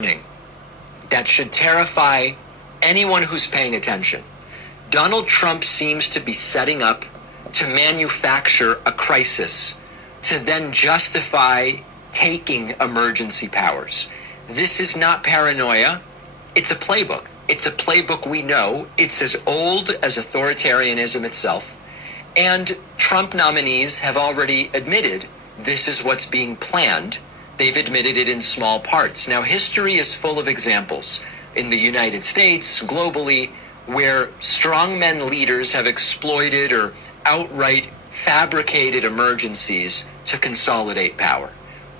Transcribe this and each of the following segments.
that should terrify anyone who's paying attention. Donald Trump seems to be setting up to manufacture a crisis to then justify taking emergency powers. This is not paranoia. It's a playbook. It's a playbook we know. It's as old as authoritarianism itself. And Trump nominees have already admitted this is what's being planned. They've admitted it in small parts. Now, history is full of examples in the United States, globally, where strongmen leaders have exploited or outright fabricated emergencies to consolidate power.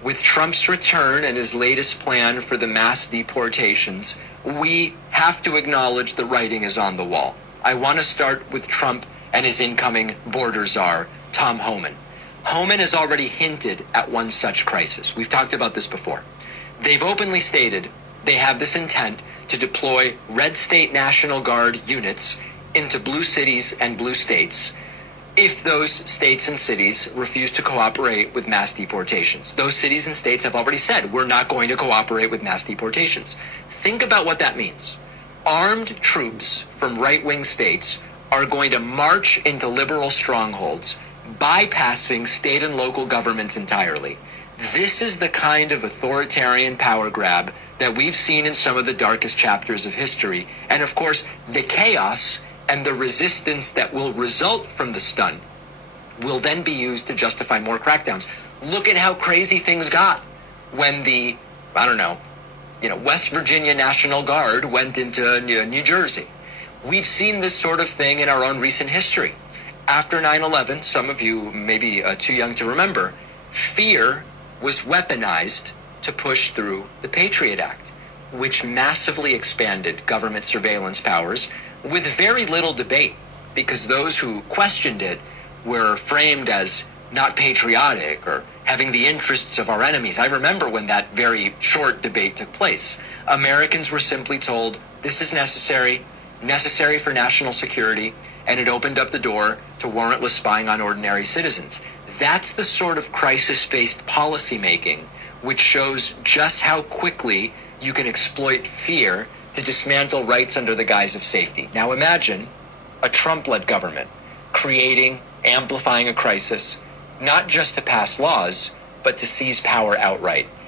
With Trump's return and his latest plan for the mass deportations, we have to acknowledge the writing is on the wall. I want to start with Trump and his incoming border czar, Tom Homan. Homan has already hinted at one such crisis. We've talked about this before. They've openly stated they have this intent to deploy red state National Guard units into blue cities and blue states if those states and cities refuse to cooperate with mass deportations. Those cities and states have already said, we're not going to cooperate with mass deportations. Think about what that means. Armed troops from right-wing states are going to march into liberal strongholds, bypassing state and local governments entirely. This is the kind of authoritarian power grab that we've seen in some of the darkest chapters of history. And of course, the chaos and the resistance that will result from the stunt will then be used to justify more crackdowns. Look at how crazy things got when the, West Virginia National Guard went into New Jersey. We've seen this sort of thing in our own recent history. After 9/11, some of you may be too young to remember, fear was weaponized to push through the Patriot Act, which massively expanded government surveillance powers with very little debate, because those who questioned it were framed as not patriotic or having the interests of our enemies. I remember when that very short debate took place. Americans were simply told, this is necessary for national security, and it opened up the door to warrantless spying on ordinary citizens. That's the sort of crisis-based policymaking which shows just how quickly you can exploit fear to dismantle rights under the guise of safety. Now imagine a Trump-led government amplifying a crisis, not just to pass laws, but to seize power outright.